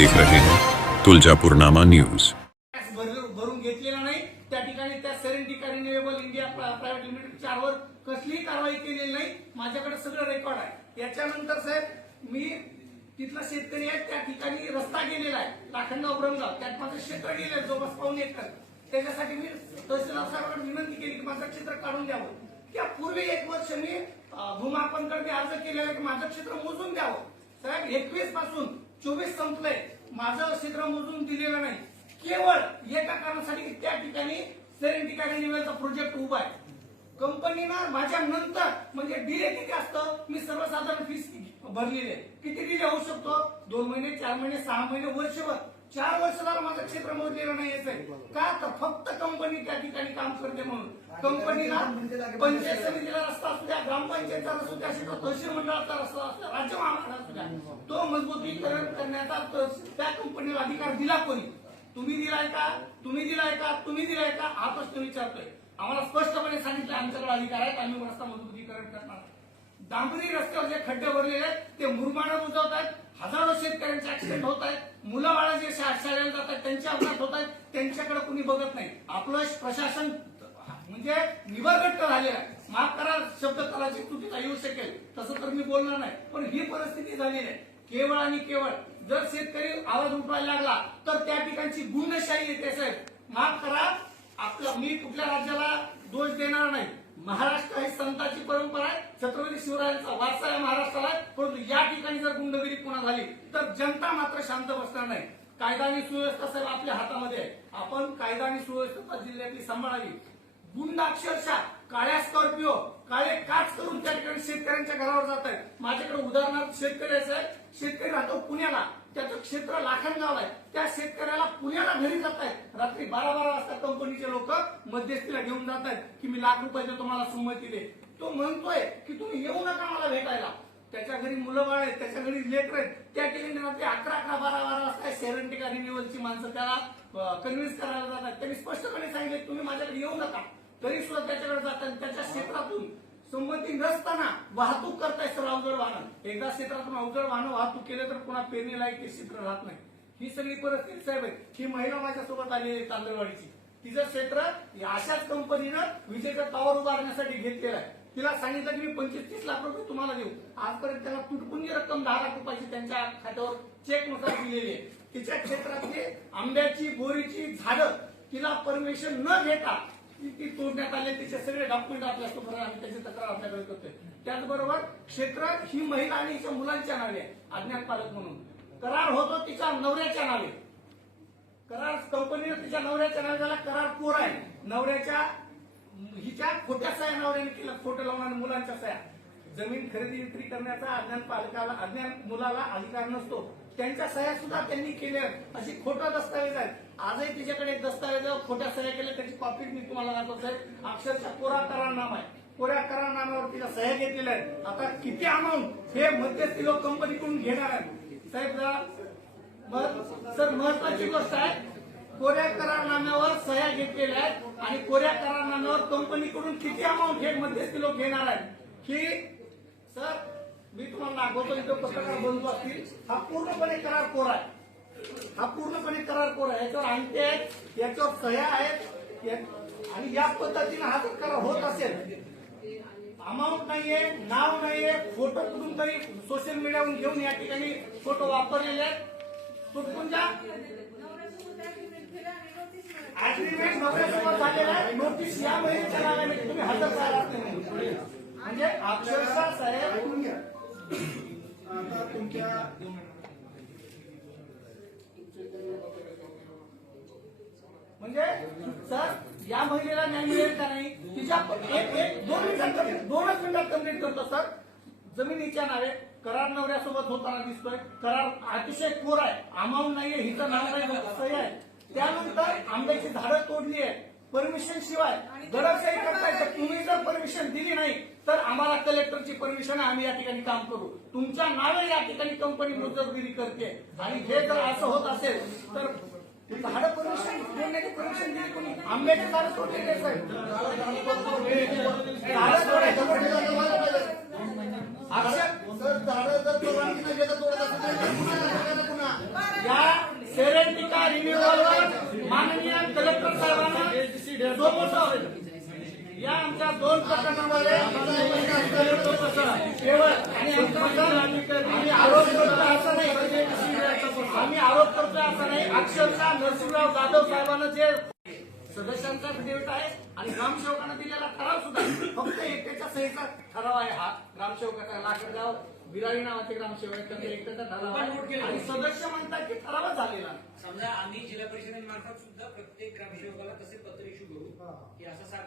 देख रहे हैं। तुलजापुरनामा न्यूज। भरून घेतलेला नाही. त्या ठिकाणी त्या Serentica renewable India private limited चारवर कसलीही कारवाई केलेली नाही. माझ्याकडे सगळं रेकॉर्ड आहे. याच्यानंतर साहेब मी तिथला शेतकरी आहे. त्या ठिकाणी रस्ता गेलेला आहे. लाखंडगाव ब्रह्मगाव त्यात माझं क्षेत्र गेलं जवळपास पाऊन एकर त्याच्यासाठी मी तहसीलदार साहेबांना विनंती केली की माझं क्षेत्र काढून द्यावं. त्या पूर्वी एक वर्ष मी भूमापन भूमापनकडे अर्ज केलेला की माझं क्षेत्र मोजून द्यावं. साहेब एकवीसपासून चोवीस संपलंय माझं क्षेत्र मोजून दिलेलं नाही. केवळ एका कारणासाठी त्या ठिकाणी सेरेंटिका रिन्युअलचा प्रोजेक्ट उभा आहे. कंपनीनं माझ्या नंतर म्हणजे डिले किती असतं? मी सर्वसाधारण फीस भरलेली आहे. किती डिले होऊ शकतो? दोन महिने चार महिने सहा महिने वर्षभर. चार वर्ष झालं माझं क्षेत्र मोजलेलं नाही साहेब का तर फक्त कंपनी त्या ठिकाणी काम करते म्हणून. कंपनीला पंचायत समितीला रस्ता असू द्या ग्रामपंचायतचा असू द्या तहसील मंडळाचा रस्ता असू द्या राज्य महामार्ग असू द्या. तो मजबूतीकरण करण्याचा त्या कंपनीला अधिकार दिला कोणी? तुम्ही दिलाय का? तुम्ही दिलाय का? तुम्ही दिलाय का? हा प्रश्न विचारतोय. आम्हाला स्पष्टपणे सांगितलं आमच्याकडे अधिकार आहेत आम्ही रस्ता मजबूतीकरण करणार डांबरी रस्त्यावर जे खड्डे भरलेले आहेत ते मुरमाडा बुजवत आहेत हजारो शेतकऱ्यांचे ऍक्सिडेंट होत आहेत मुलं बाळा जे शा- शाळेला जातात त्यांचे अपघात होत आहेत त्यांच्याकडे कुणी बघत नाही. आपलं प्रशासन म्हणजे निवर्गट्ट झालेलं आहे. माफ करा शब्द कराची चुकीचा येऊ शकेल तसं तर मी बोलणार नाही. पण ही परिस्थिती झालेली आहे. केवळ आणि केवळ जर शेतकरी आवाज उठवायला लागला तर त्या ठिकाणची गुंडशाही येते साहेब. माफ करा आपलं मी कुठल्या राज्याला दोष देणार नाही. महाराष्ट्र ही संतांची परंपरा आहे. छत्रपती शिवरायांचा वारसा आहे महाराष्ट्राला. परंतु या ठिकाणी जर गुंडगिरी पुन्हा झाली तर जनता मात्र शांत बसणार नाही. कायदा आणि सुव्यवस्था साहेब आपल्या हातामध्ये आहे. आपण कायदा आणि सुव्यवस्था जिल्ह्यातली सांभाळावी. गुंड अक्षरशः काळ्या स्कॉर्पिओ काळे काच करून त्या ठिकाणी शेतकऱ्यांच्या घरावर जात आहेत माझ्याकडे उदाहरणार्थ शेतकरी असं आहे. शेतकरी राहतो पुण्याला. त्याचं क्षेत्र लाखनगाव आहे. त्या शेतकऱ्याला पुण्याला घरी जात आहेत रात्री बारा बारा वाजता कंपनीचे लोक मध्यस्थीला घेऊन जात आहेत की मी लाख रुपयाचं तुम्हाला संमती दे तो म्हणतोय की तुम्ही येऊ नका मला भेटायला. त्याच्या घरी मुलं बाळ आहेत त्याच्या घरी लेकर आहेत. त्या ठिकाणी रात्री अकरा अकरा बारा बारा वाजता सेरंटिका रिन्युअलची माणसं त्याला कन्व्हिन्स करायला जातात. त्यांनी स्पष्टपणे सांगितले तुम्ही माझ्याकडे येऊ नका. तरी सुद्धा त्याच्याकडे जातात त्याच्या क्षेत्रातून संबंधित नसताना वाहतूक करताय सर अवजड वाहन. एकदा क्षेत्रातून अवजड वाहन वाहतूक केले तर पुन्हा पेरणीला ते क्षेत्र राहत नाही. ही सगळी परिस्थिती साहेब आहे. ही महिला माझ्यासोबत आलेली आहे तांदळवाडीची तिचं क्षेत्र अशाच कंपनीनं विजेचा टॉवर उभारण्यासाठी घेतलेला आहे. तिला सांगितलं की मी पंचवीस तीस लाख रुपये तुम्हाला देऊ. आजपर्यंत त्याला तुटपुंजी रक्कम दहा लाख रुपयाची त्यांच्या खात्यावर चेकनुसार दिलेली आहे. तिच्या क्षेत्रातली आंब्याची बोरीची झाडं तिला परमिशन न घेता ती ती तोडण्यात आले तिचे सगळे डॉक्युमेंट आपल्यासमोर आम्ही त्याची तक्रार आपल्याकडे करतोय. त्याचबरोबर क्षेत्र ही महिला आणि हिच्या मुलांच्या नावे आहे अज्ञात पालक म्हणून. करार होतो तिच्या नवऱ्याच्या नावे. करार कंपनीने तिच्या नवऱ्याच्या नावे झाला करार कोर आहे. नवऱ्याच्या हिच्या खोट्या सह्या नवऱ्याने केलं खोटं लावून आणि मुलांच्या सह्या. जमीन खरेदी विक्री करण्याचा अज्ञान पालकाला अज्ञान मुलाला अधिकार नसतो. त्यांच्या सह्या सुद्धा त्यांनी केल्या. अशी खोटं दस्तावेज आहेत. आजही तिच्याकडे दस्तावेज खोट्या सह्या केल्या त्याची मी तुम्हाला दाखवतो साहेब अक्षरशः कोरा करारनामा आहे. कोऱ्या करारनाम्यावर तिला सह्या घेतलेल्या आहेत. आता किती अमाऊंट हे मध्यस्थी लोक कंपनीकडून घेणार आहेत? साहेब जरा सर महत्वाची गोष्ट आहे. कोऱ्या करारनाम्यावर सह्या घेतलेल्या आहेत आणि कोऱ्या करारनाम्यावर कंपनीकडून किती अमाऊंट हे मध्यस्थी लोक घेणार आहेत? की सर मी तुम्हाला दाखवतो इथं पत्रकार बंधू असतील. हा पूर्णपणे करार कोरा आहे. हा पूर्णपणे करार कोरा आहे. याच्यावर अंगठे आहेत याच्यावर सह्या आहेत. आणि या पद्धतीने हा जर करार होत असेल. अमाऊंट नाहीये नाव नाहीये फोटो कुठून तरी सोशल मीडियावरून घेऊन या ठिकाणी फोटो वापरलेले आहेत. तुटपुंजा अग्रीमेंट नवऱ्यासोबत झालेला आहे. नोटीस या महिन्याच्या नावाने तुम्ही हजर झाला नाही. म्हणजे अक्षरशः साहेब तुमच्या म्हणजे सर या महिलेला न्याय मिळेल का नाही? तिच्या एक एक दोन मिनिटात दोनच मिनिटात कंप्लीट करतो सर. जमिनीच्या नावे करार नवऱ्यासोबत होताना दिसतोय. करार अतिशय कोर आहे. अमाऊंट नाहीये हिचं नाव नाही सही आहे. त्यानंतर आंब्याची झाडं तोडली आहे परमिशन शिवाय दडपशाही करताय तर तुम्ही जर परमिशन दिली नाही तर आम्हाला कलेक्टरची परमिशन आहे आम्ही या ठिकाणी काम करू. तुमच्या नावे या ठिकाणी कंपनी मुजबगिरी करते. आणि हे जर असं होत असेल तर झाडं परमिशन देण्याची परमिशन दिली कोणी आंब्याचे झाडं तोडलेली साहेब झाडं तोडायचं अक्षर सर झाडं जर परवानगी न घेता तोडत असेल तर गुन्हा करा या रिन्युअलवर माननीय कलेक्टर साहेबांना सोपवलं. या आमच्या दोन प्रकरणामध्ये केवळ आणि आम्ही आरोप करतो असं नाही. आम्ही आरोप करतो असं नाही अक्षरशः नरसिंहराव जाधव साहेबांना जे सदस्यांचा डेट आहे आणि ग्रामसेवकांना दिलेला ठराव सुद्धा. फक्त एकट्याच्या सहीचा ठराव आहे हा ग्रामसेवकाचा लाकडगाव बिरारी नावाचे ग्रामसेवक आहेत, त्यांचा एकट्याचा ठराव आहे आणि सदस्य म्हणतात की ठरावच झालेला. समजा आम्ही जिल्हा परिषदेमार्फत सुद्धा प्रत्येक ग्रामसेवकाला तसे पत्र इश्यू करू की असा साकार